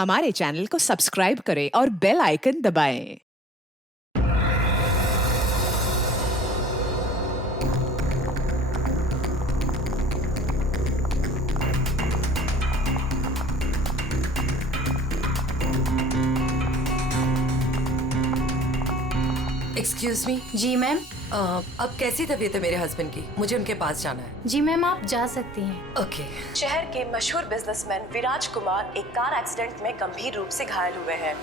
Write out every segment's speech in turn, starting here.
हमारे चैनल को सब्सक्राइब करें और बेल आइकन दबाएं। Excuse me. जी मैम। अब कैसी तबीयत है मेरे हस्बैंड की? मुझे उनके पास जाना है। जी मैम, आप जा सकती हैं। ओके। शहर के मशहूर बिजनेसमैन विराज कुमार एक कार एक्सीडेंट में गंभीर रूप से घायल हुए हैं।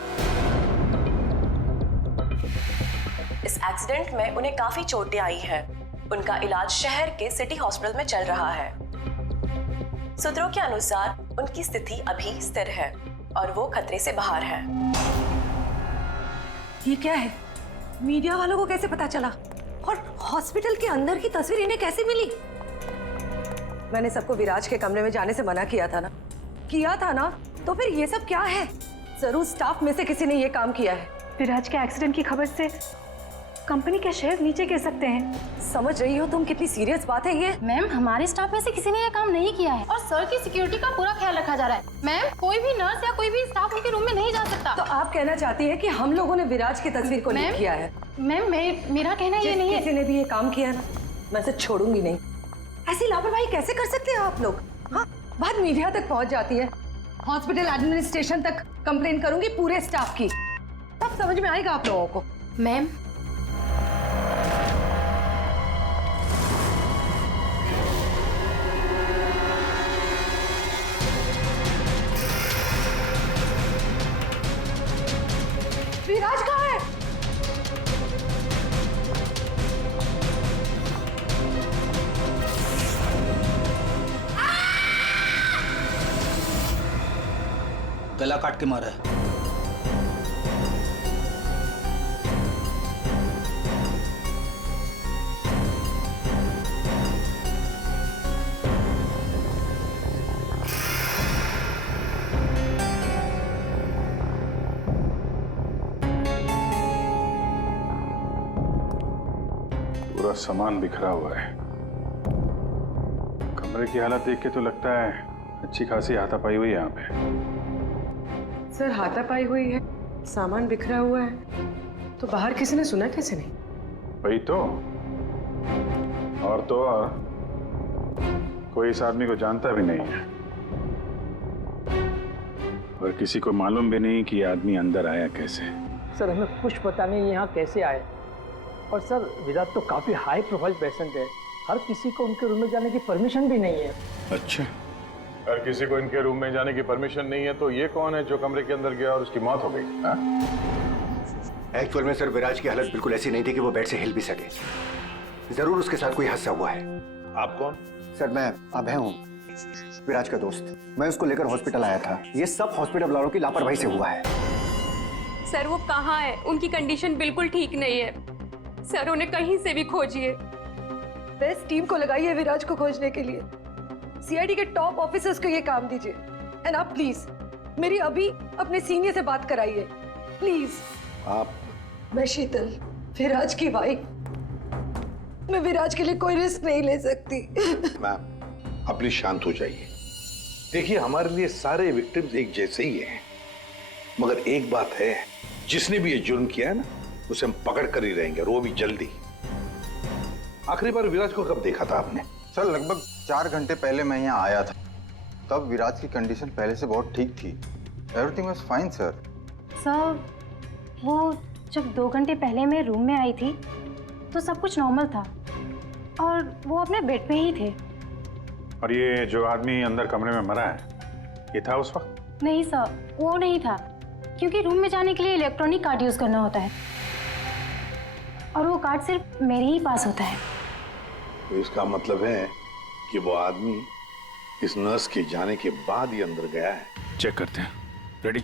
इस एक्सीडेंट में उन्हें काफी चोटें आई हैं। उनका इलाज शहर के सिटी हॉस्पिटल में चल रहा है। सूत्रों के अनुसार उनकी स्थिति अभी स्थिर है और वो खतरे से बाहर है। ये क्या है? मीडिया वालों को कैसे पता चला? और हॉस्पिटल के अंदर की तस्वीर इन्हें कैसे मिली? मैंने सबको विराज के कमरे में जाने से मना किया था ना? तो फिर ये सब क्या है? जरूर स्टाफ में से किसी ने ये काम किया है। विराज के एक्सीडेंट की खबर से कंपनी के शेयर नीचे गिर सकते हैं। समझ रही हो तुम कितनी सीरियस बात है ये? मैम, हमारे स्टाफ में से किसी ने ये काम नहीं किया है और सर की सिक्योरिटी का पूरा ख्याल रखा जा रहा है। मैम, कोई भी नर्स या कोई भी स्टाफ उनके रूम में नहीं जा सकता। तो आप कहना चाहती है कि हम लोगों ने विराज की तस्वीर को लीक किया है? मैम, मेरा कहना ये नहीं है। किसी ने भी ये काम किया ना, मैं इसे छोड़ूंगी नहीं। ऐसी लापरवाही कैसे कर सकते हैं आप लोग? हाँ, बात मीडिया तक पहुंच जाती है, हॉस्पिटल एडमिनिस्ट्रेशन तक कंप्लेन करूंगी पूरे स्टाफ की, तब समझ में आएगा आप लोगों को। मैम, विराज कहाँ है? गला काट के मारा है। पूरा सामान बिखरा हुआ है। कमरे की हालत देख के तो लगता है अच्छी खासी हाथापाई हुई है यहाँ पे। सर, हाथापाई हुई है, सामान बिखरा हुआ है, तो बाहर किसी ने सुना कैसे नहीं? वही तो। और कोई इस आदमी को जानता भी नहीं है और किसी को मालूम भी नहीं कि ये आदमी अंदर आया कैसे। सर, हमें कुछ पता नहीं यहाँ कैसे आए। और सर, विराट तो काफी हाई प्रोफाइल पेशेंट है, हर किसी को उनके रूम में जाने की परमिशन भी नहीं है। अच्छा, हर किसी को इनके रूम में जाने की परमिशन नहीं है, तो ये कौन है जो कमरे के अंदर गया और उसकी मौत हो गई? एक्चुअल में सर, विराज की हालत बिल्कुल ऐसी नहीं थी कि वो बेड से हिल भी सके। जरूर उसके साथ कोई हादसा हुआ है। आप कौन? सर, मैं अभय हूँ, विराज का दोस्त। मैं उसको लेकर हॉस्पिटल आया था। ये सब हॉस्पिटल वालों की लापरवाही से हुआ है। सर, वो कहाँ है? उनकी कंडीशन बिल्कुल ठीक नहीं है सर, उन्हें कहीं से भी खोजिए। बेस्ट टीम को लगाइए विराज को खोजने के लिए। सीआईडी के टॉप ऑफिसर्स को ये काम दीजिए। एंड आप प्लीज मेरी अभी अपने सीनियर से बात कराइए, प्लीज। आप? मैं शीतल, विराज की वाइफ। मैं विराज के लिए कोई रिस्क नहीं ले सकती। मैम, आप प्लीज शांत हो जाइए। देखिए, हमारे लिए सारे विक्टिम्स एक जैसे ही हैं, मगर एक बात है, जिसने भी ये जुर्म किया है ना, उसे हम पकड़ कर ही रहेंगे, और वो भी जल्दी। आखिरी बार विराज को कब देखा था आपने? सर, लगभग 4 घंटे पहले मैं यहाँ आया था। तब विराज की कंडीशन पहले से बहुत ठीक थी। Everything was fine sir. Sir, वो जब 2 घंटे पहले मैं रूम में आई थी तो सब कुछ नॉर्मल था और वो अपने बेड पे ही थे। और ये जो आदमी अंदर कमरे में मरा है, ये था उस वक्त? नहीं सर, वो नहीं था, क्योंकि रूम में जाने के लिए इलेक्ट्रॉनिक कार्ड यूज करना होता है और वो कार्ड सिर्फ मेरे ही पास होता है। तो इसका मतलब है कि वो आदमी इस नर्स के जाने के बाद ही अंदर गया है। चेक करते हैं। रेडी?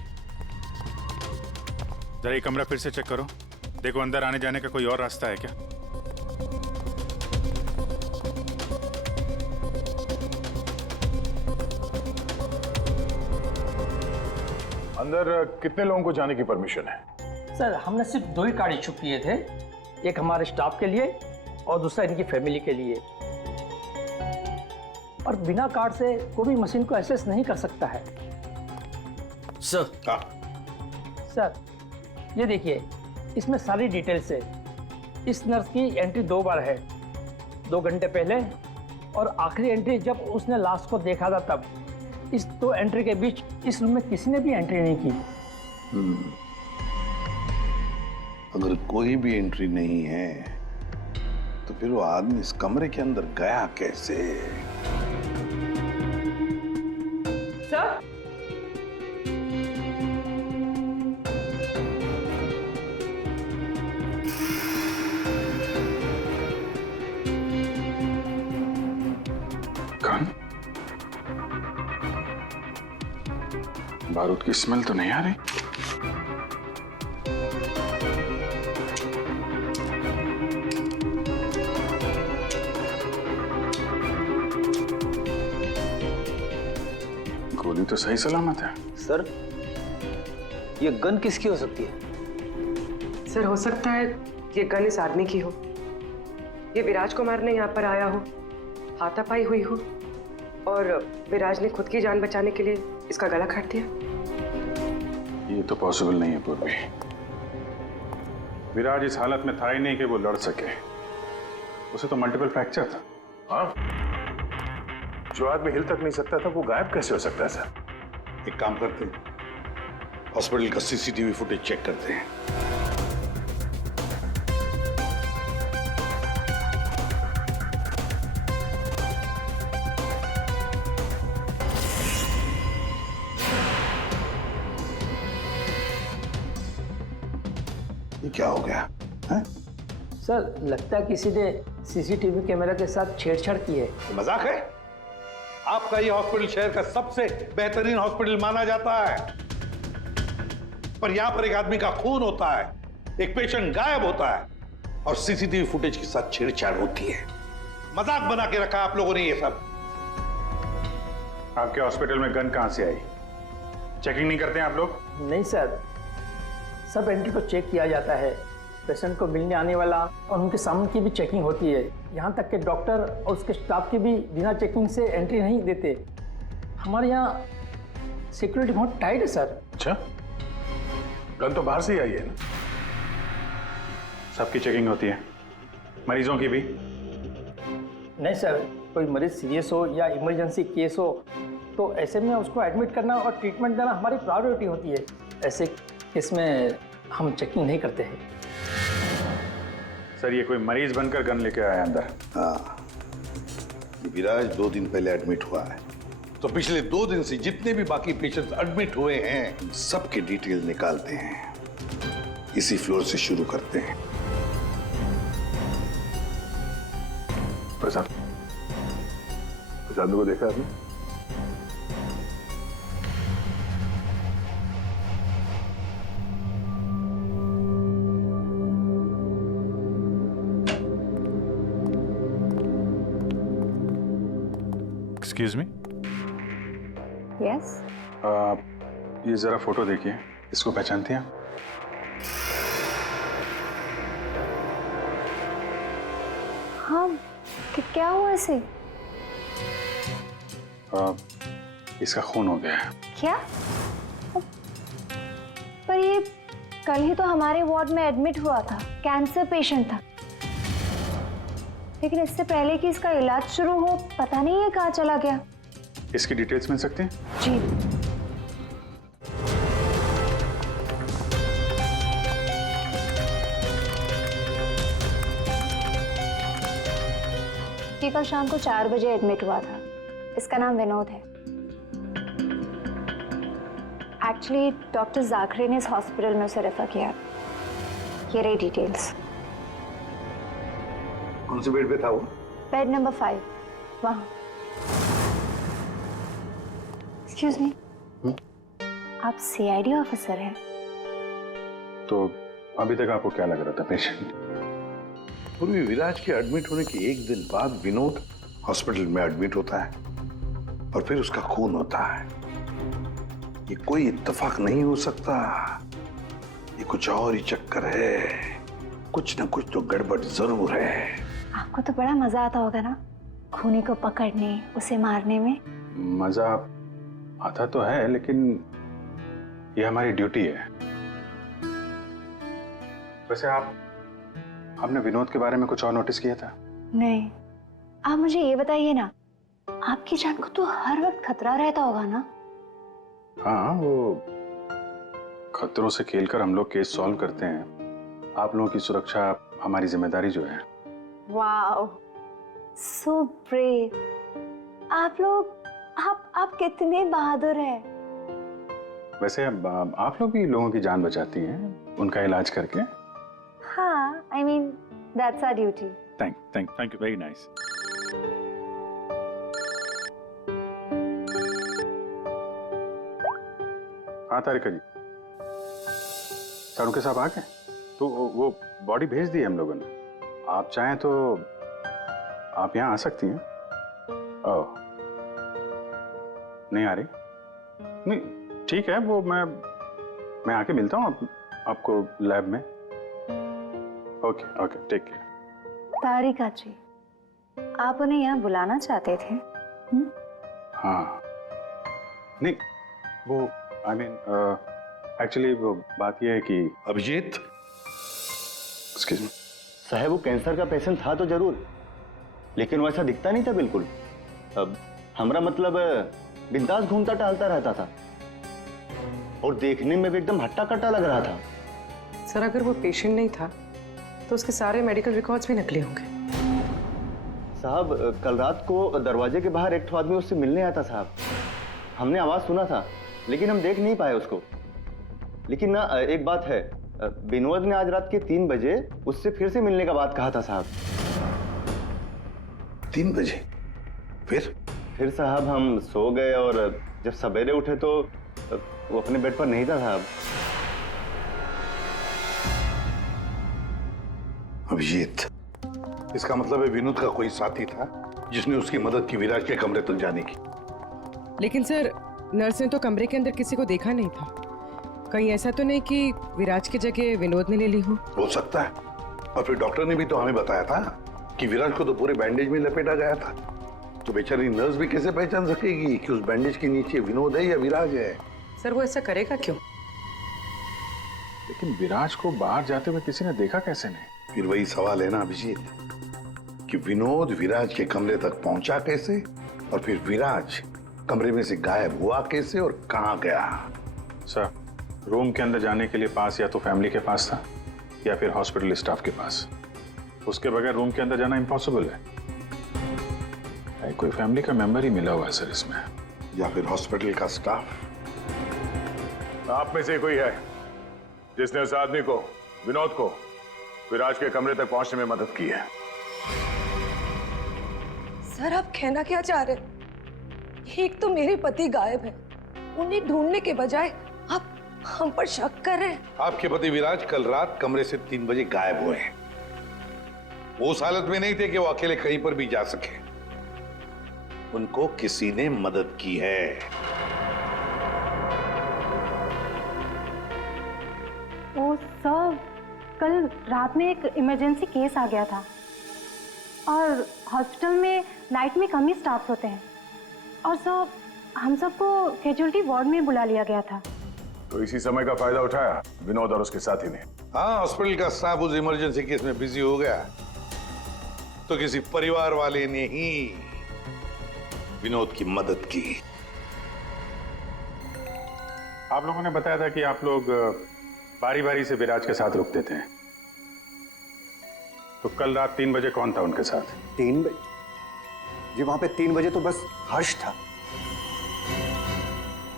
जरा ये कमरा फिर से चेक करो, देखो अंदर आने जाने का कोई और रास्ता है क्या। अंदर कितने लोगों को जाने की परमिशन है? सर, हमने सिर्फ 2 ही कार्ड इशू किए थे, एक हमारे स्टाफ के लिए और दूसरा इनकी फैमिली के लिए। और बिना कार्ड से कोई भी मशीन को एक्सेस नहीं कर सकता है। सर। हाँ। सर ये देखिए, इसमें सारी डिटेल्स है। इस नर्स की एंट्री 2 बार है, 2 घंटे पहले और आखिरी एंट्री जब उसने लास्ट को देखा था तब। इस 2 एंट्री के बीच इस रूम में किसी ने भी एंट्री नहीं की। अगर कोई भी एंट्री नहीं है तो फिर वो आदमी इस कमरे के अंदर गया कैसे? सर कौन? बारूद की स्मेल तो नहीं आ रही। गोली तो सही सलामत है। सर ये गन किसकी हो सकती है? सर हो सकता है ये गन इस आदमी की हो, ये विराज को मारने यहाँ पर आया हो, हाथापाई हुई हो और विराज ने खुद की जान बचाने के लिए इसका गला काट दिया। ये तो पॉसिबल नहीं है पूर्वी। विराज इस हालत में था ही नहीं कि वो लड़ सके। उसे तो मल्टीपल फ्रैक्चर था। हाँ, जो आदमी हिल तक नहीं सकता था वो गायब कैसे हो सकता है सर? एक काम करते हैं, हॉस्पिटल का सीसीटीवी फुटेज चेक करते हैं। ये क्या हो गया है? सर लगता है किसी ने सीसीटीवी कैमरा के साथ छेड़छाड़ की है। मजाक है? आपका ये हॉस्पिटल शहर का सबसे बेहतरीन हॉस्पिटल माना जाता है, पर यहां पर एक आदमी का खून होता है, एक पेशेंट गायब होता है और सीसीटीवी फुटेज के साथ छेड़छाड़ होती है। मजाक बना के रखा आप लोगों ने ये सब। आपके हॉस्पिटल में गन कहां से आई? चेकिंग नहीं करते हैं आप लोग? नहीं सर, सब एंट्री को चेक किया जाता है। पेशेंट को मिलने आने वाला और उनके सामान की भी चेकिंग होती है। यहाँ तक कि डॉक्टर और उसके स्टाफ की भी बिना चेकिंग से एंट्री नहीं देते। हमारे यहाँ सिक्योरिटी बहुत टाइट है सर। अच्छा, गन तो बाहर से ही आई है ना? सबकी चेकिंग होती है, मरीजों की भी? नहीं सर, कोई मरीज सीरियस हो या इमरजेंसी केस हो तो ऐसे में उसको एडमिट करना और ट्रीटमेंट देना हमारी प्रायोरिटी होती है। ऐसे केस में हम चेकिंग नहीं करते हैं। सर ये कोई मरीज बनकर गन लेके आया अंदर? हाँ, विराज 2 दिन पहले एडमिट हुआ है, तो पिछले 2 दिन से जितने भी बाकी पेशेंट्स एडमिट हुए हैं उन सबके डिटेल निकालते हैं। इसी फ्लोर से शुरू करते हैं। प्रसाद, प्रसाद को देखा आपने? Excuse me. यस। ये जरा फोटो देखिए, इसको पहचानती हैं? हाँ, क्या हुआ इसे? इसका खून हो गया है। क्या? पर ये कल ही तो हमारे वार्ड में एडमिट हुआ था, कैंसर पेशेंट था। लेकिन इससे पहले कि इसका इलाज शुरू हो, पता नहीं ये कहाँ चला गया। इसकी डिटेल्स मिल सकती हैं? जी। ये कल शाम को 4 बजे एडमिट हुआ था। इसका नाम विनोद है। एक्चुअली डॉक्टर जाखरे ने इस हॉस्पिटल में उसे रेफर किया। ये रही डिटेल्स। कौन से बेड पे था वो? बेड नंबर 5, वहाँ। एक्सक्यूज मी, आप सीआईडी ऑफिसर हैं? तो अभी तक आपको क्या लग रहा था पेशेंट? पूर्वी विराज के एडमिट होने के 1 दिन बाद विनोद हॉस्पिटल में एडमिट होता है और फिर उसका खून होता है। ये कोई इत्तेफाक नहीं हो सकता, ये कुछ और ही चक्कर है। कुछ ना कुछ तो गड़बड़ जरूर है। आपको तो बड़ा मजा आता होगा ना खूनी को पकड़ने, उसे मारने में? मजा आता तो है, लेकिन ये हमारी ड्यूटी है। वैसे आपने विनोद के बारे में कुछ और नोटिस किया था? नहीं, आप मुझे ये बताइए ना, आपकी जान को तो हर वक्त खतरा रहता होगा ना? हाँ, वो खतरों से खेलकर हम लोग केस सॉल्व करते हैं। आप लोगों की सुरक्षा हमारी जिम्मेदारी जो है। Wow, so brave. आप लोग आप कितने बहादुर हैं। वैसे आप लोग भी लोगों की जान बचाती हैं उनका इलाज करके। हाँ, I mean that's our duty. Thank you, very nice. हाँ तारिका जी, सारू के साहब आ गए? तो वो बॉडी भेज दी है हम लोगों ने। आप चाहें तो आप यहाँ आ सकती हैं। ओह, नहीं आ रही? नहीं, ठीक है, वो मैं आके मिलता हूँ आपको लैब में। Okay, take care. Tarika ji, आप उन्हें यहाँ बुलाना चाहते थे? हाँ, नहीं, वो आई मीन एक्चुअली वो बात ये है कि अभिजीत, एक्सक्यूज मी साहब, वो कैंसर का पेशेंट था तो जरूर, लेकिन वैसा दिखता नहीं था बिल्कुल। अब हमारा मतलब बिंदास घूमता टहलता रहता था और देखने में भी एकदम हट्टा कट्टा लग रहा था। सर, अगर वो पेशेंट नहीं था तो उसके सारे मेडिकल रिकॉर्ड्स भी नकली होंगे। साहब, कल रात को दरवाजे के बाहर एक आदमी उससे मिलने आया था साहब। हमने आवाज सुना था लेकिन हम देख नहीं पाए उसको। लेकिन ना एक बात है, विनोद ने आज रात के 3 बजे उससे फिर से मिलने का बात कहा था साहब। 3 बजे? फिर साहब हम सो गए और जब सवेरे उठे तो वो अपने बेड पर नहीं था साहब। अभिजीत, इसका मतलब है विनोद का कोई साथी था जिसने उसकी मदद की विराज के कमरे तक जाने की। लेकिन सर, नर्स ने तो कमरे के अंदर किसी को देखा नहीं था। कहीं ऐसा तो नहीं कि विराज की जगह विनोद ने ले ली हो सकता है। और फिर डॉक्टर ने भी तो हमें बताया था कि विराज को तो पूरे बैंडेज में लपेटा गया था। तो बेचारी नर्स भी कैसे पहचान सकेगी कि उस बैंडेज के नीचे विनोद है या विराज है? सर, वो ऐसा करेगा क्यों? लेकिन विराज को बाहर जाते हुए किसी ने देखा कैसे नहीं? फिर वही सवाल है ना अभिजीत, कि विनोद विराज के कमरे तक पहुंचा कैसे, और फिर विराज कमरे में से गायब हुआ कैसे और कहां गया? सर, रूम के अंदर जाने के लिए पास या तो फैमिली के पास था या फिर हॉस्पिटल स्टाफ के पास। उसके बगैर रूम के अंदर जाना इम्पॉसिबल है। कोई फैमिली का मेंबर ही मिला हुआ है सर इसमें, या फिर हॉस्पिटल का स्टाफ। आप में से कोई है जिसने उस आदमी को, विनोद को, विराज के कमरे तक पहुंचने में मदद की है? सर, आप कहना क्या चाह रहे हैं? एक तो मेरे पति गायब है, उन्हें ढूंढने के बजाय आप हम पर शक कर रहे हैं। आपके पति विराज कल रात कमरे से 3 बजे गायब हुए हैं। वो उस हालत में नहीं थे कि वो अकेले कहीं पर भी जा सके। उनको किसी ने मदद की है। ओ सर, कल रात में एक इमरजेंसी केस आ गया था और हॉस्पिटल में नाइट में कम ही स्टाफ होते हैं और सर हम सबको कैजुअल्टी वार्ड में बुला लिया गया था। तो इसी समय का फायदा उठाया विनोद और उसके साथी ने। हाँ, हॉस्पिटल का स्टाफ उस इमरजेंसी केस में बिजी हो गया तो किसी परिवार वाले ने ही विनोद की मदद की। आप लोगों ने बताया था कि आप लोग बारी बारी से विराज के साथ रुकते थे, तो कल रात 3 बजे कौन था उनके साथ? 3 बजे जी, वहां पे 3 बजे तो बस हर्ष था।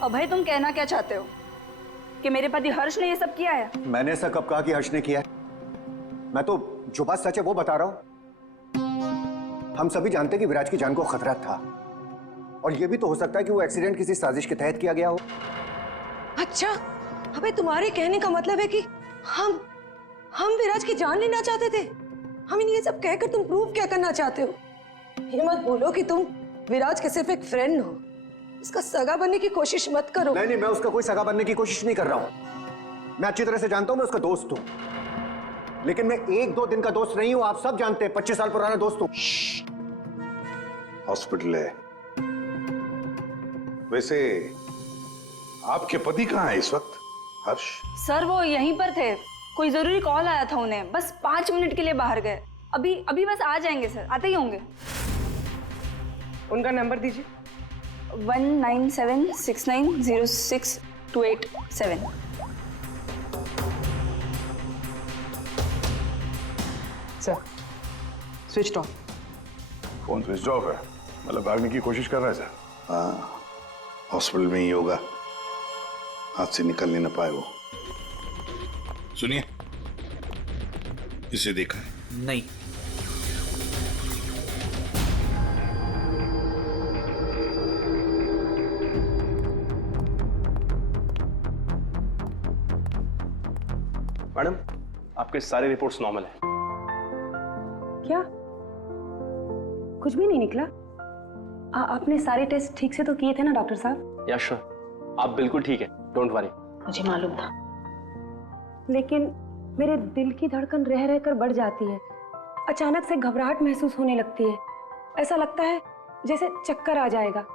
अभय, तुम कहना क्या चाहते हो कि मेरे पति हर्ष ने ये सब किया है? मैंने ऐसा कब कहा कि हर्ष ने किया है? मैं तो जो बात सच है वो बता रहा हूं। हम सभी जानते हैं कि विराज की जान को खतरा था और ये भी तो हो सकता है कि वो एक्सीडेंट किसी साजिश के तहत किया गया हो। अच्छा, अबे तुम्हारे कहने का मतलब है कि हम विराज की जान लेना चाहते थे? हम ये सब कहकर तुम प्रूव क्या करना चाहते हो? ये मत बोलो कि तुम विराज के सिर्फ एक फ्रेंड हो, इसका सगा बनने की कोशिश मत करो। नहीं, मैं उसका कोई सगा बनने की कोशिश नहीं कर रहा हूं। मैं अच्छी तरह से जानता हूं मैं उसका दोस्त हूं, लेकिन मैं 1-2 दिन का दोस्त नहीं हूं। आप सब जानते हैं 25 साल पुराना दोस्त हूं। हॉस्पिटल है। वैसे आपके पति कहाँ है इस वक्त? हर्ष? सर वो यहीं पर थे, कोई जरूरी कॉल आया था उन्हें, बस 5 मिनट के लिए बाहर गए। अभी अभी बस आ जाएंगे सर, आते ही होंगे। उनका नंबर दीजिए। 1976906287। Sir switch off. Phone switch off है, मतलब भागने की कोशिश कर रहा है सर। हाँ, हॉस्पिटल में ही होगा, हाथ से निकल नहीं ना पाए वो। सुनिए, इसे देखा है? नहीं। मैडम, आपके सारे रिपोर्ट्स नॉर्मल है। क्या? कुछ भी नहीं निकला? आपने सारे टेस्ट ठीक से तो किए थे ना डॉक्टर साहब? या श्योर, आप बिल्कुल ठीक है, डोंट वरी। मुझे मालूम था, लेकिन मेरे दिल की धड़कन रह रहकर बढ़ जाती है। अचानक से घबराहट महसूस होने लगती है, ऐसा लगता है जैसे चक्कर आ जाएगा।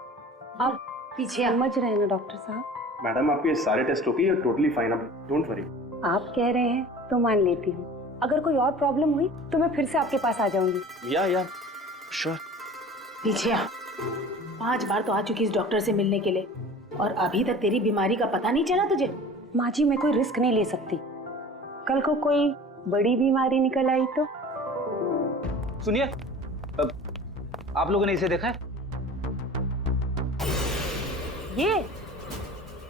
आप पीछे समझ रहे हैं ना डॉक्टर साहब? मैडम, आपके सारे test okay, you are totally fine, आप डोंट वरी। आप कह रहे हैं तो मान लेती हूँ। अगर कोई और प्रॉब्लम हुई तो मैं फिर से आपके पास आ जाऊंगी। या श्योर। पीछे 5 बार तो आ चुकी इस डॉक्टर से मिलने के लिए, और अभी तक तेरी बीमारी का पता नहीं चला तुझे? माँ जी, मैं कोई रिस्क नहीं ले सकती। कल को कोई बड़ी बीमारी निकल आई तो? सुनिए, आप लोगों ने इसे देखा है? ये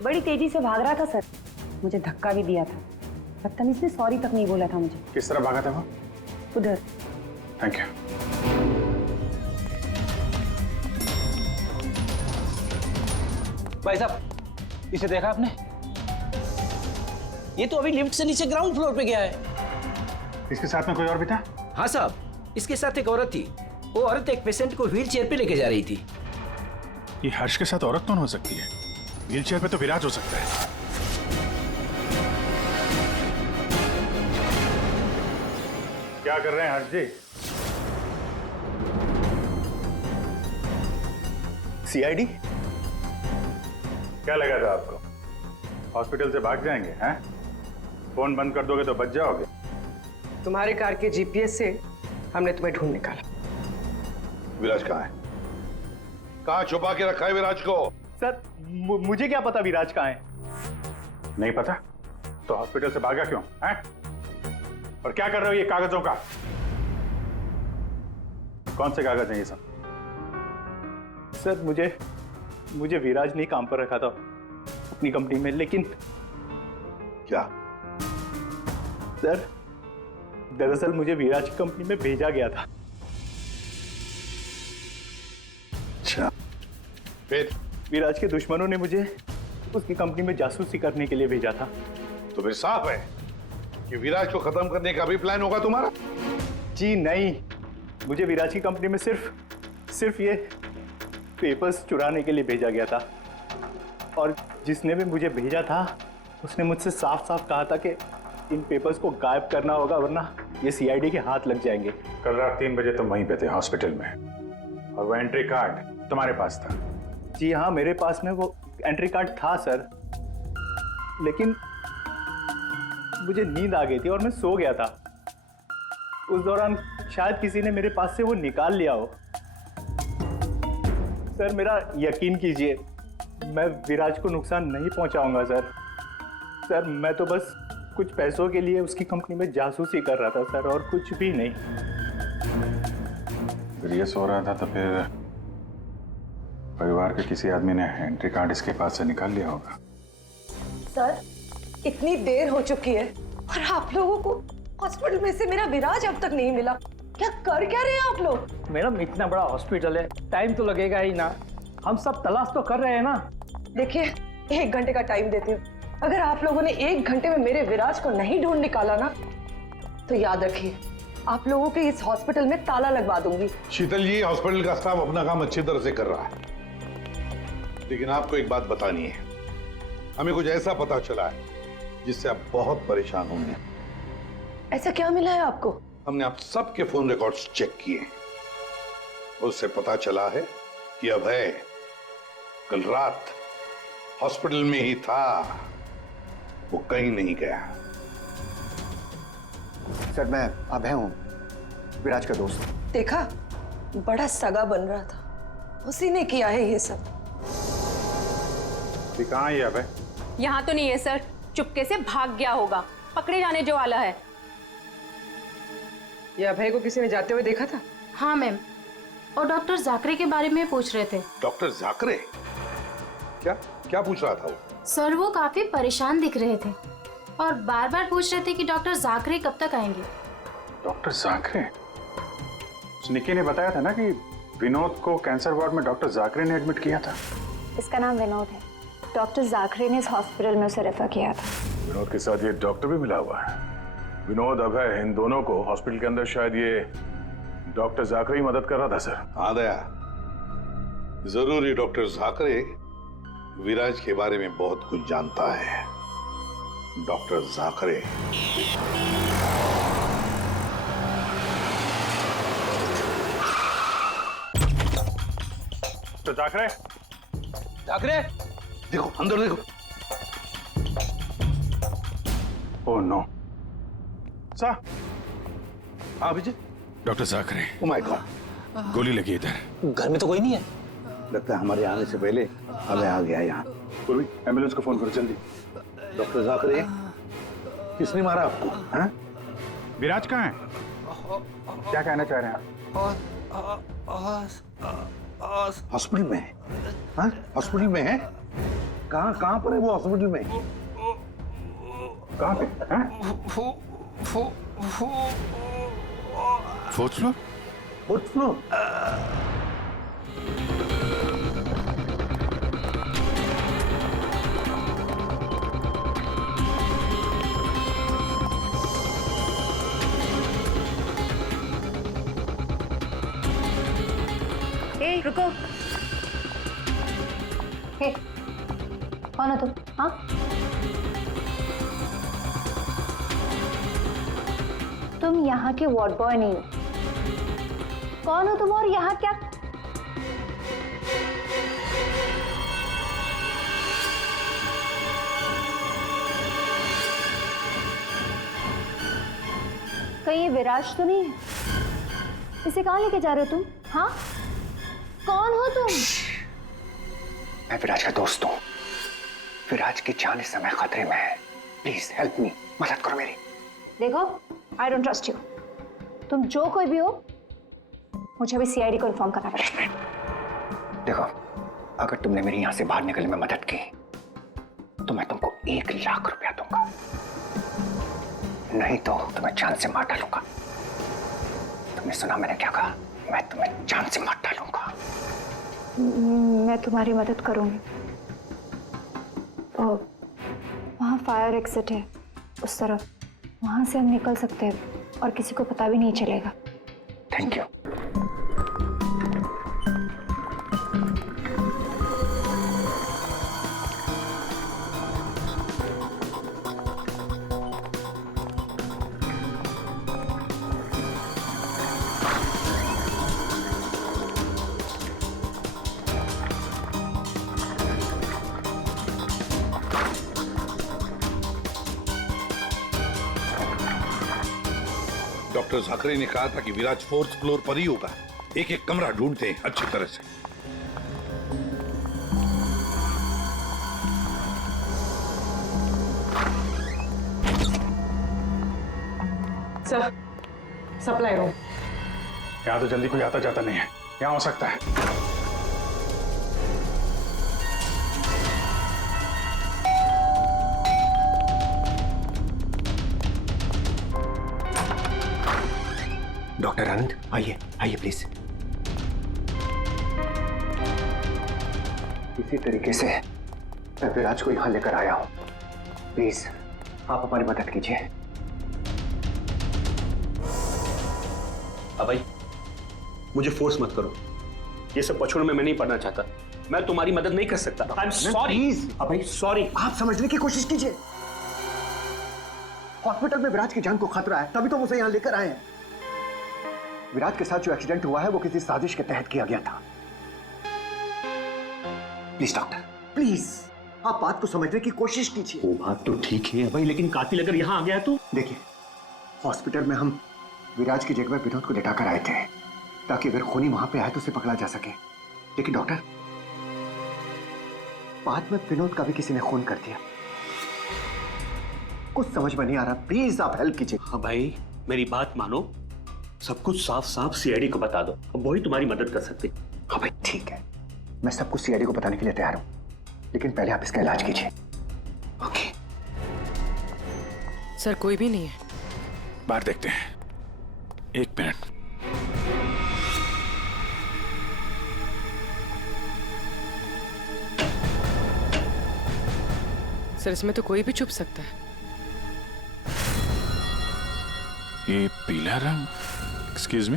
बड़ी तेजी से भाग रहा था सर, मुझे धक्का भी दिया था। बदतमीज ने सॉरी तक नहीं बोला था मुझे। किस तरह भागा था वो? उधर। Thank you. भाई साहब, इसे देखा आपने? ये तो अभी लिफ्ट से नीचे ग्राउंड फ्लोर पे गया है। इसके साथ में कोई और भी था? हाँ साहब, इसके साथ एक औरत थी। वो औरत एक पेशेंट को व्हील चेयर पे लेके जा रही थी। ये हर्ष के साथ औरत कौन हो सकती है? व्हील चेयर पे तो विराज हो सकता है। क्या कर रहे हैं हर्ष जी? सीआईडी? क्या लगा था आपको हॉस्पिटल से भाग जाएंगे? हैं? फोन बंद कर दोगे तो बच जाओगे। तुम्हारे कार के जीपीएस से हमने तुम्हें ढूंढ निकाला। विराज कहाँ है? कहाँ छुपा के रखा है विराज को? सर मुझे क्या पता विराज कहाँ है? नहीं पता तो हॉस्पिटल से भागा क्यों? हैं? और क्या कर रहे हो ये कागजों का? कौन से कागज हैं ये सब? सर मुझे विराज ने काम पर रखा था अपनी कंपनी में, लेकिन क्या? सर दरअसल मुझे विराज की कंपनी में भेजा गया था। अच्छा, फिर? विराज के दुश्मनों ने मुझे उसकी कंपनी में जासूसी करने के लिए भेजा था। तो फिर साफ है कि विराज को खत्म करने का भी प्लान होगा तुम्हारा? जी नहीं, मुझे विराज की कंपनी में सिर्फ ये पेपर्स चुराने के लिए भेजा गया था, और जिसने भी मुझे भेजा था उसने मुझसे साफ साफ कहा था कि इन पेपर्स को गायब करना होगा, वरना ये सीआईडी के हाथ लग जाएंगे। कल रात 3 बजे तुम वहीं पे थे हॉस्पिटल में, और वो एंट्री कार्ड तुम्हारे पास था? जी हाँ, मेरे पास में वो एंट्री कार्ड था सर, लेकिन मुझे नींद आ गई थी और मैं सो गया था। उस दौरान शायद किसी ने मेरे पास से वो निकाल लिया हो। सर मेरा यकीन कीजिए, मैं विराज को नुकसान नहीं पहुंचाऊंगा सर। मैं तो बस कुछ पैसों के लिए उसकी कंपनी में जासूसी कर रहा था सर, और कुछ भी नहीं। अगर ये सो रहा था तो फिर परिवार के किसी आदमी ने एंट्री कार्ड इसके पास से निकाल लिया होगा। सर इतनी देर हो चुकी है और आप लोगों को हॉस्पिटल में से मेरा विराज अब तक नहीं मिला। क्या कर क्या रहे हैं आप लोग? मैडम इतना बड़ा हॉस्पिटल है, टाइम तो लगेगा ही ना। हम सब तलाश तो कर रहे हैं ना। देखिए 1 घंटे का टाइम देती हूँ, अगर आप लोगों ने 1 घंटे में मेरे विराज को नहीं ढूंढ निकाला ना, तो याद रखिए आप लोगों के इस हॉस्पिटल में ताला लगवा दूंगी। शीतल जी, हॉस्पिटल का स्टाफ अपना काम अच्छी तरह से कर रहा है, लेकिन आपको एक बात बतानी है। हमें कुछ ऐसा पता चला है जिससे आप बहुत परेशान होंगे। ऐसा क्या मिला है आपको? हमने आप सबके फोन रिकॉर्ड्स चेक किए, उससे पता चला है कि अभय कल रात हॉस्पिटल में ही था वो कहीं नहीं गया। सर मैं अभय हूँ, विराज का दोस्त। देखा, बड़ा सगा बन रहा था, उसी ने किया है ये सब। कहाँ है ये अभय? यहाँ तो नहीं है सर, चुपके से भाग गया होगा, पकड़े जाने जो वाला है। ये अभय को किसी ने जाते हुए देखा था? हाँ मैम, और डॉक्टर जाकरे के बारे में पूछ रहे थे। डॉक्टर जाकरे? क्या क्या पूछ रहा था वो? सर वो काफी परेशान दिख रहे थे और बार बार पूछ रहे थे कि डॉक्टर जाकरे कब तक आएंगे। डॉक्टर जाकरे? निकी ने बताया था ना कि विनोद को कैंसर वार्ड में डॉक्टर जाकरे ने एडमिट किया था। इसका नाम विनोद है, डॉक्टर जाकरे ने इस हॉस्पिटल में उसे रेफर किया था। विनोद के साथ ये डॉक्टर भी मिला हुआ है। विनोद, अभय, इन दोनों को हॉस्पिटल के अंदर शायद ये डॉक्टर जाकरे ही मदद कर रहा था सर। हाँ दया, जरूर ये डॉक्टर जाकरे विराज के बारे में बहुत कुछ जानता है। डॉक्टर जाकरे तो जाकरे देखो, अंदर देखो। Oh no. सा हाँ Vijay. Doctor Jakare. Oh my god, गोली लगी इधर। घर में तो कोई नहीं है। लगता है हमारे आने से पहले हमें आ गया यहाँ। पूर्वी, एम्बुलेंस को फोन करो जल्दी। डॉक्टर जाकरे, किसने मारा आपको? हाँ? विराज कहाँ है? क्या कहना चाह रहे हैं आप? हॉस्पिटल में है? हाँ? हॉस्पिटल में है? कहाँ पर है वो हॉस्पिटल में? कहाँ पे? Fourth floor? Fourth floor? ए, रुको। हे, कौन हो तुम? हाँ? तुम यहाँ के वार्ड बॉय नहीं हो। कौन हो तुम और यहाँ क्या? कहीं ये विराज तो नहीं है? इसे कहाँ लेके जा रहे हो तुम? हाँ? कौन हो तुम? मैं विराज का दोस्त हूँ। विराज की जान इस समय खतरे में है। प्लीज हेल्प मी, मदद करो मेरी। देखो, आई डोंट ट्रस्ट यू। तुम जो कोई भी हो, मुझे अभी सीआईडी को इन्फॉर्म करना पड़ेगा। देखो, अगर तुमने मेरी यहाँ से बाहर निकलने में मदद की तो मैं तुमको 1 लाख रुपया दूंगा, नहीं तो तुम्हें जान से मार डालूंगा। तुमने सुना मैंने क्या कहा? मैं तुम्हें जान से मार डालूंगा। मैं तुम्हारी मदद करूंगी। वहाँ फायर एग्जिट है उस तरफ, वहाँ से हम निकल सकते हैं और किसी को पता भी नहीं चलेगा। Thank you. डॉक्टर जाकरे ने कहा था कि विराज 4th फ्लोर पर ही होगा। एक एक कमरा ढूंढते हैं अच्छी तरह से। Sir, supply room. यहाँ तो जल्दी कोई आता जाता नहीं है, यहाँ हो सकता है। डॉक्टर आनंद, आइए आइए प्लीज। इसी तरीके से मैं विराज को यहाँ लेकर आया हूँ। प्लीज आप हमारी मदद कीजिए। अभय, मुझे फोर्स मत करो। ये सब पछुड़ में मैं नहीं पढ़ना चाहता। मैं तुम्हारी मदद नहीं कर सकता। I am sorry. Abhay sorry. आप समझने की कोशिश कीजिए। हॉस्पिटल में विराज की जान को खतरा है, तभी तो उसे यहाँ लेकर आए हैं। विराज के साथ जो एक्सीडेंट हुआ है वो किसी साजिश के तहत किया गया था। प्लीज डॉक्टर, प्लीज आप बात को समझने की कोशिश कीजिए। वो बात तो ठीक है भाई, लेकिन कातिल अगर यहाँ आ गया तो? देखिए, हॉस्पिटल में हम विराज की जगह विनोद को लेटाकर आए थे ताकि अगर खूनी वहां पे आए तो उसे पकड़ा जा सके। लेकिन डॉक्टर, बाद में विनोद का भी किसी ने खून कर दिया। कुछ समझ में नहीं आ रहा, प्लीज आप हेल्प कीजिए। हाँ भाई, मेरी बात मानो, सब कुछ साफ साफ सीआईडी को बता दो, अब वही तुम्हारी मदद कर सकते। हाँ भाई ठीक है, मैं सब कुछ सीआईडी को बताने के लिए तैयार हूं, लेकिन पहले आप इसका इलाज कीजिए। ओके सर, कोई भी नहीं है। बाहर देखते हैं, 1 मिनट। सर, इसमें तो कोई भी छुप सकता है। ये पीला रंग, एक्सक्यूज मी।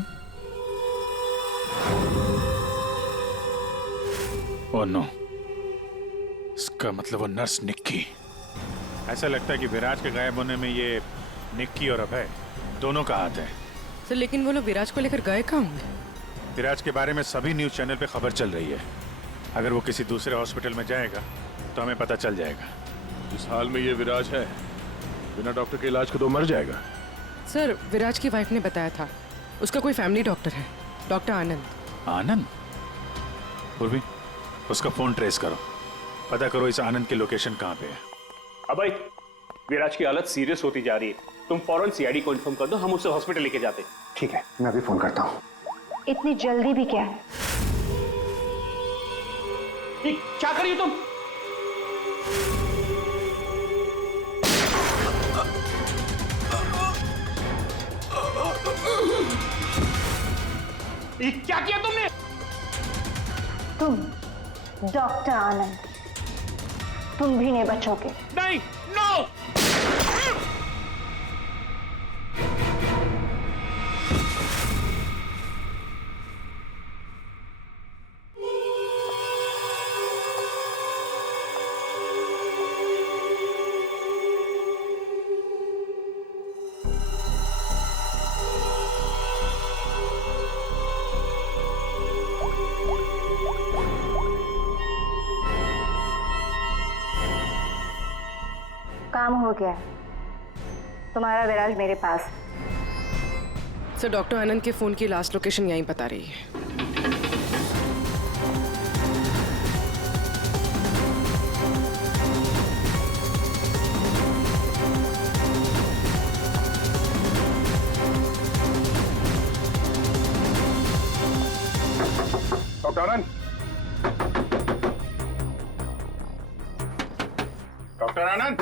ओह नो, इसका मतलब वो नर्स निक्की। ऐसा लगता है कि विराज के गायब होने में ये निक्की और अभय दोनों का हाथ है। सर, लेकिन वो लोग विराज को लेकर गए कहाँ होंगे? विराज के बारे में सभी न्यूज चैनल पे खबर चल रही है। अगर वो किसी दूसरे हॉस्पिटल में जाएगा तो हमें पता चल जाएगा। इस हाल में ये विराज है, बिना डॉक्टर के इलाज को तो मर जाएगा। सर, विराज की वाइफ ने बताया था उसका कोई फैमिली डॉक्टर है, डॉक्टर आनंद। आनंद? पूर्वी, उसका फोन ट्रेस करो, पता करो इस आनंद की लोकेशन कहाँ पे है। अबे, विराज की हालत सीरियस होती जा रही है, तुम फौरन सीआईडी को इन्फॉर्म कर दो, हम उसे हॉस्पिटल लेके जाते। ठीक है, मैं अभी फोन करता हूँ। इतनी जल्दी भी क्या है? क्या करिए तुम? क्या किया तुमने? तुम डॉक्टर आनंद, तुम भी नहीं बचोगे। नहीं, नो! काम हो गया, तुम्हारा विराज मेरे पास। सर, डॉक्टर आनंद के फोन की लास्ट लोकेशन यहीं बता रही है। डॉक्टर आनंद, डॉक्टर आनंद,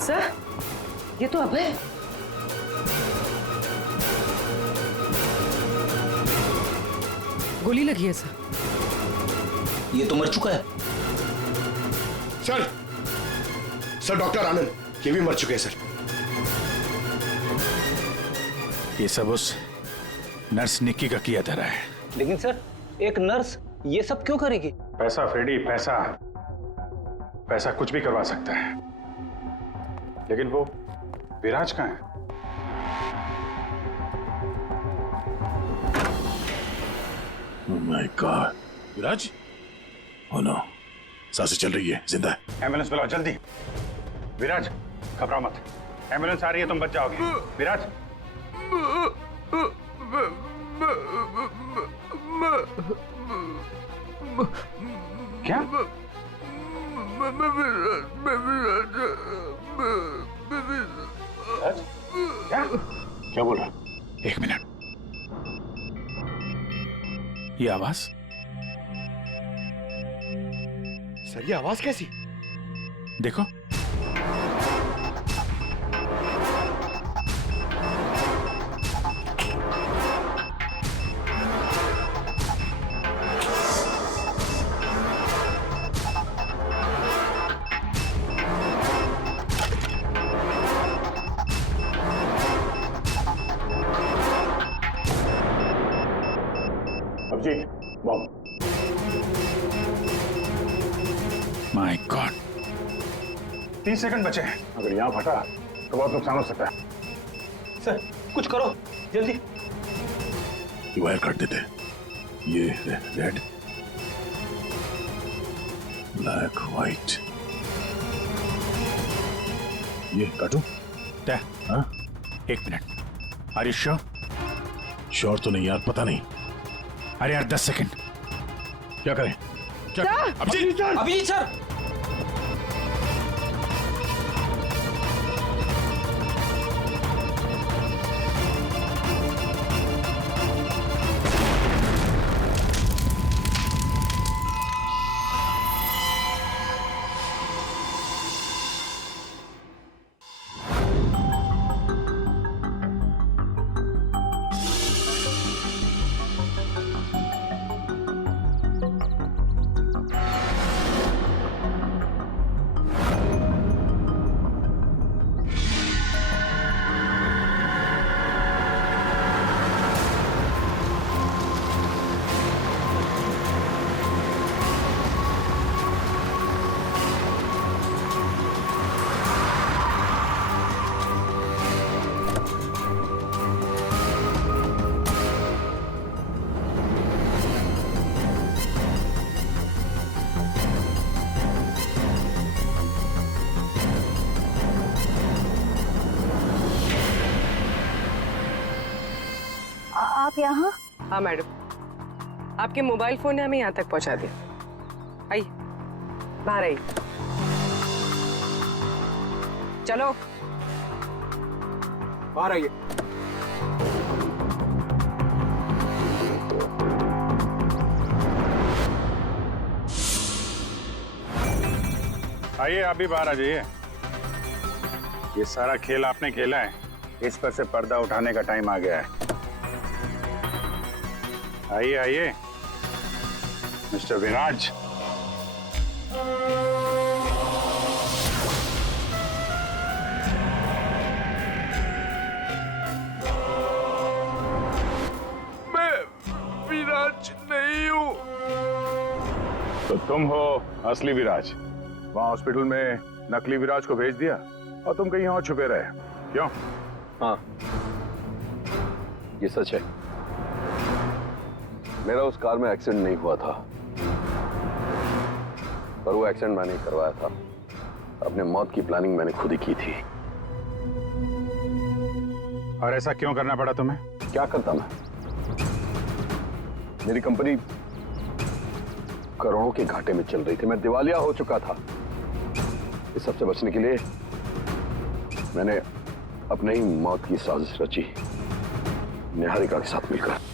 सर, ये तो अभय। गोली लगी है सर। ये तो मर चुका है। सर डॉक्टर आनंद, ये भी मर चुके हैं सर। ये सब उस नर्स निक्की का किया धरा है। लेकिन सर, एक नर्स ये सब क्यों करेगी? पैसा फ्रेडी, पैसा। पैसा कुछ भी करवा सकता है, लेकिन वो विराज कहाँ है? Oh my god, Viraj? Oh no, सांसें चल रही है, जिंदा है। एम्बुलेंस बुलाओ जल्दी। विराज, घबराओ मत, एम्बुलेंस आ रही है, तुम बच जाओगे। विराज, क्या? क्या बोल रहा? 1 मिनट, ये आवाज? सर, ये आवाज कैसी? देखो, Abhijit, bomb. My god, 30 second बचे हैं। अगर यहां फटा तो बहुत नुकसान हो सकता है। सर कुछ करो जल्दी। ये वायर काट देते, ये रेड ब्लैक व्हाइट, ये काटू? हाँ? 1 minute, are you sure? Sure तो नहीं यार, पता नहीं। अरे यार 10 सेकंड। क्या करें? क्या? Abhijit sir, Abhijit sir. आप यहाँ? हाँ मैडम, आपके मोबाइल फोन ने हमें यहाँ तक पहुँचा दिया। आइए बाहर आइए। चलो बाहर आइए। आइए, आप भी बाहर आ जाइए। ये सारा खेल आपने खेला है, इस पर से पर्दा उठाने का टाइम आ गया है। आइए आइए मिस्टर विराज। मैं विराज नहीं हूँ। तो तुम हो असली विराज। वहां हॉस्पिटल में नकली विराज को भेज दिया और तुम कहीं और छुपे रहे, क्यों? हाँ, ये सच है। मेरा उस कार में एक्सीडेंट नहीं हुआ था, पर वो एक्सीडेंट मैंने करवाया था। अपने मौत की प्लानिंग मैंने खुद ही की थी। और ऐसा क्यों करना पड़ा तुम्हें? क्या करता मैं? मेरी कंपनी करोड़ों के घाटे में चल रही थी, मैं दिवालिया हो चुका था। इस सबसे बचने के लिए मैंने अपने ही मौत की साजिश रची, निहारिका के साथ मिलकर।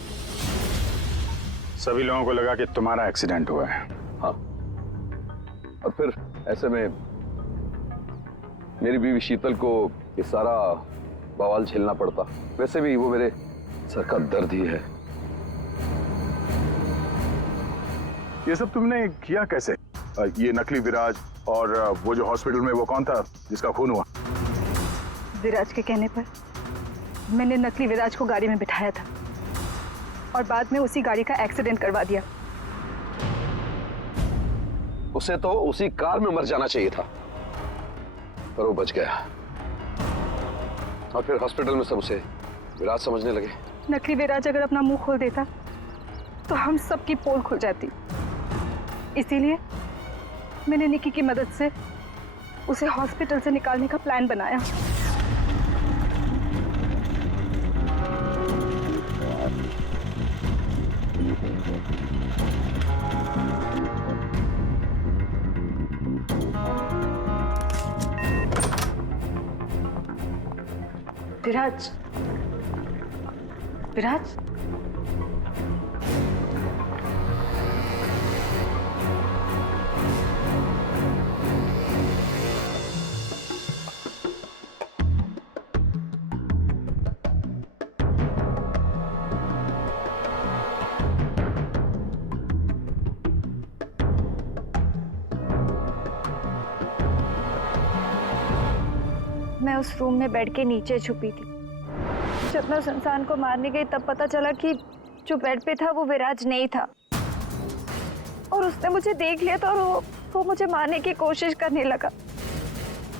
सभी लोगों को लगा कि तुम्हारा एक्सीडेंट हुआ है। हाँ, और फिर ऐसे में मेरी बीवी शीतल को ये सारा बवाल झेलना पड़ता। वैसे भी वो मेरे सर का दर्द ही है। ये सब तुमने किया कैसे? ये नकली विराज और वो जो हॉस्पिटल में वो कौन था जिसका खून हुआ? विराज के कहने पर मैंने नकली विराज को गाड़ी में बिठाया था और बाद में उसी गाड़ी का एक्सीडेंट करवा दिया। उसे तो उसी कार में मर जाना चाहिए था, पर वो बच गया। और फिर हॉस्पिटल में सब उसे विराज समझने लगे। नकली विराज अगर अपना मुंह खोल देता तो हम सबकी पोल खुल जाती। इसीलिए मैंने निकी की मदद से उसे हॉस्पिटल से निकालने का प्लान बनाया। विराज, विराज, मैं उस रूम में बेड के नीचे छुपी थी। जब मैं उस इंसान को मारने गई तब पता चला कि जो बेड पे था वो विराज नहीं था, और उसने मुझे देख लिया था और वो मुझे मारने की कोशिश करने लगा,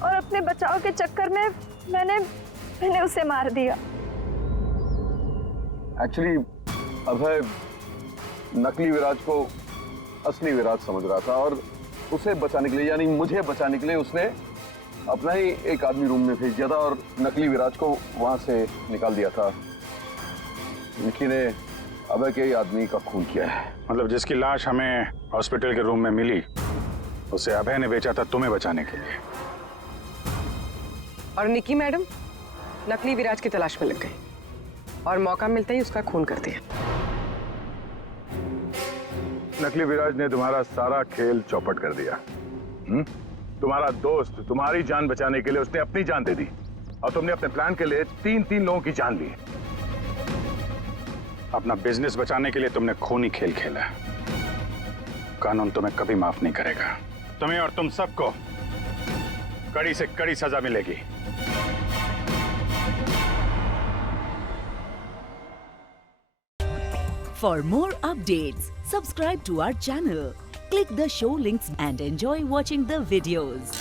और अपने बचाव के चक्कर में मैंने उसे मार दिया। एक्चुअली अभय नकली विराज को असली विराज समझ रहा था और उसे बचाने के लिए, यानी मुझे बचाने के लिए, उसने अपना ही एक आदमी रूम में भेज दिया था और नकली विराज को वहां से निकाल दिया था। निक्की ने अभय के ही आदमी का खून किया है। मतलब जिसकी लाश हमें हॉस्पिटल के रूम में मिली उसे अभय ने बेचा था तुम्हें बचाने के लिए। और निक्की मैडम नकली विराज की तलाश में लग गई और मौका मिलते ही उसका खून कर दिया। नकली विराज ने तुम्हारा सारा खेल चौपट कर दिया। तुम्हारा दोस्त तुम्हारी जान बचाने के लिए उसने अपनी जान दे दी और तुमने अपने प्लान के लिए 3 लोगों की जान ली। अपना बिजनेस बचाने के लिए तुमने खूनी खेल खेला। कानून तुम्हें कभी माफ नहीं करेगा। तुम्हें और तुम सबको कड़ी से कड़ी सजा मिलेगी। For more updates, subscribe to our channel, click the show links and enjoy watching the videos.